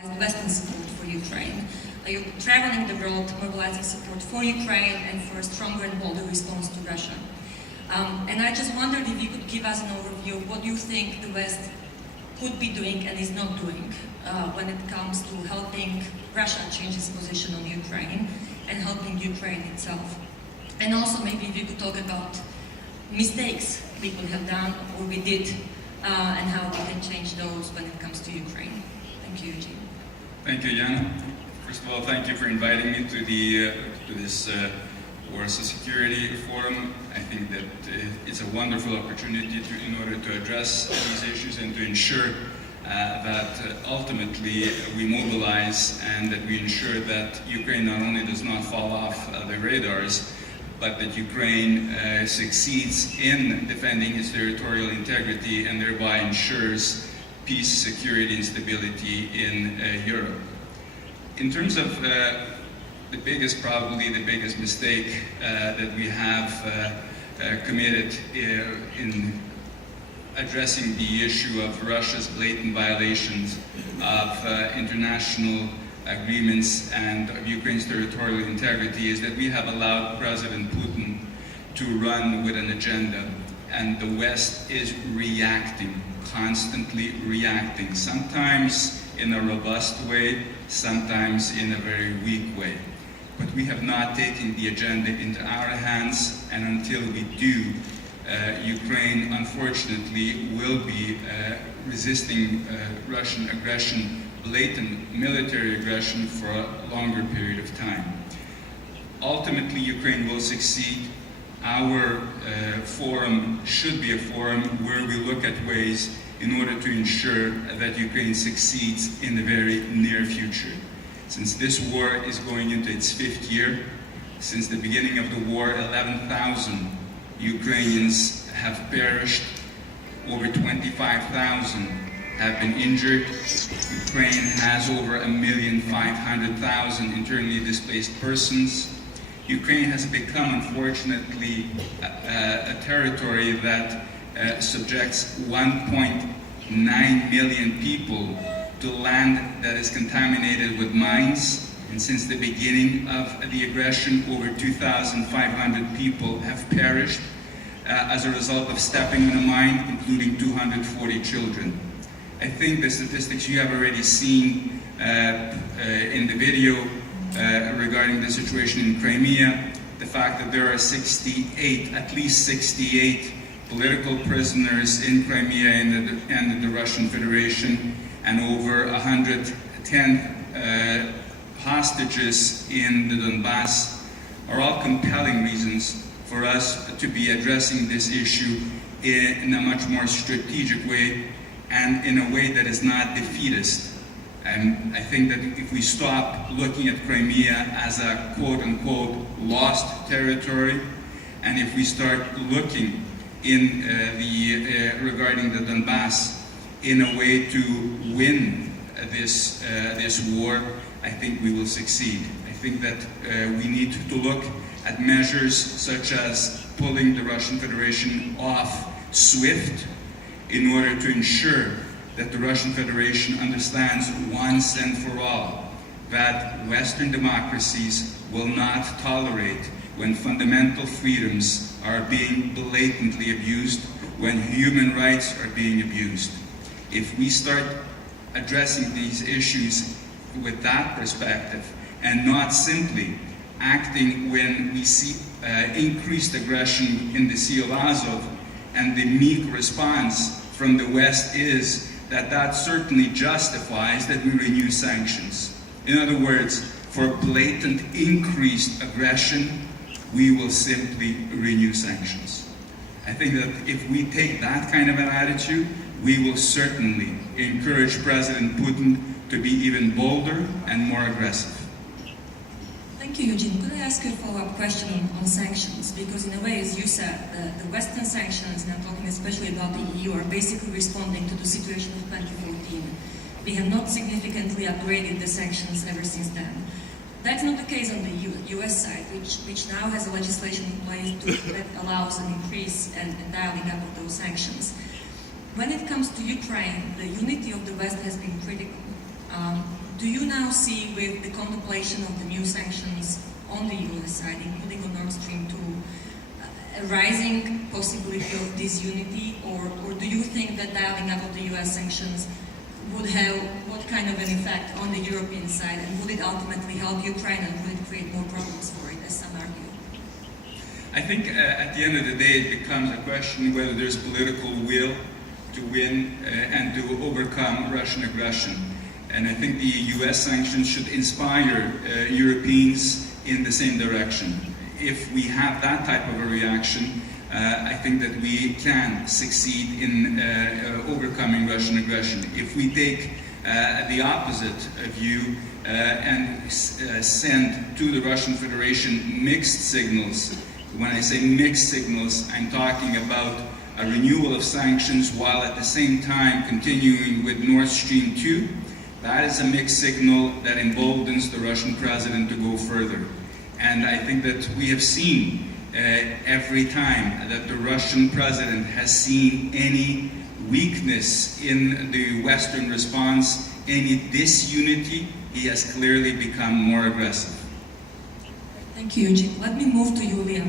Western support for Ukraine. You're traveling the world, mobilizing support for Ukraine and for a stronger and bolder response to Russia. And I just wondered if you could give us an overview of what you think the West could be doing and is not doing when it comes to helping Russia change its position on Ukraine and helping Ukraine itself. And also maybe if you could talk about mistakes we could have done or we did and how we can change those when it comes to Ukraine. Thank you, Eugene. Thank you, Jana. First of all, thank you for inviting me to this Warsaw Security Forum. I think that it's a wonderful opportunity in order to address these issues and to ensure that ultimately we mobilize and that we ensure that Ukraine not only does not fall off the radars, but that Ukraine succeeds in defending its territorial integrity and thereby ensures peace, security, and stability in Europe. In terms of probably the biggest mistake that we have committed in addressing the issue of Russia's blatant violations of international agreements and of Ukraine's territorial integrity is that we have allowed President Putin to run with an agenda, and the West is reacting, constantly reacting, sometimes in a robust way, sometimes in a very weak way. But we have not taken the agenda into our hands, and until we do, Ukraine, unfortunately, will be resisting Russian aggression, blatant military aggression, for a longer period of time. Ultimately, Ukraine will succeed. Our forum should be a forum where we look at ways in order to ensure that Ukraine succeeds in the very near future. Since this war is going into its 5th year, since the beginning of the war, 11,000 Ukrainians have perished, over 25,000 have been injured. Ukraine has over 1,500,000 internally displaced persons. Ukraine has become, unfortunately, a territory that subjects 1.9 million people to land that is contaminated with mines. And since the beginning of the aggression, over 2,500 people have perished as a result of stepping on a mine, including 240 children. I think the statistics you have already seen in the video regarding the situation in Crimea, the fact that there are at least 68 political prisoners in Crimea and the Russian Federation, and over 110 hostages in the Donbass, are all compelling reasons for us to be addressing this issue in a much more strategic way and in a way that is not defeatist. And I think that if we stop looking at Crimea as a quote-unquote lost territory, and if we start looking regarding the Donbass in a way to win this war, I think we will succeed. I think that we need to look at measures such as pulling the Russian Federation off SWIFT in order to ensure that the Russian Federation understands once and for all that Western democracies will not tolerate when fundamental freedoms are being blatantly abused, when human rights are being abused. If we start addressing these issues with that perspective and not simply acting when we see increased aggression in the Sea of Azov, and the meek response from the West is that certainly justifies that we renew sanctions. In other words, for blatant increased aggression, we will simply renew sanctions. I think that if we take that kind of an attitude, we will certainly encourage President Putin to be even bolder and more aggressive. Thank you, Eugene. Could I ask you a follow-up question on sanctions? Because in a way, as you said, the Western sanctions, and I'm talking especially about the EU, are basically responding to the situation of 2014. We have not significantly upgraded the sanctions ever since then. That's not the case on the US side, which now has a legislation in place that allows an increase and dialing up of those sanctions. When it comes to Ukraine, the unity of the West has been critical. do you now see with the contemplation of the new sanctions on the US side, including on Nord Stream 2, a rising possibility of disunity, or do you think that dialing up of the US sanctions would have what kind of an effect on the European side, and would it ultimately help Ukraine, and would it create more problems for it, as some argue? I think at the end of the day it becomes a question whether there's political will to win and to overcome Russian aggression. And I think the US sanctions should inspire Europeans in the same direction. If we have that type of a reaction, I think that we can succeed in overcoming Russian aggression. If we take the opposite view and send to the Russian Federation mixed signals, when I say mixed signals, I'm talking about a renewal of sanctions while at the same time continuing with Nord Stream 2. That is a mixed signal that emboldens the Russian president to go further. And I think that we have seen every time that the Russian president has seen any weakness in the Western response, any disunity, he has clearly become more aggressive. Thank you, Eugene. Let me move to Julia.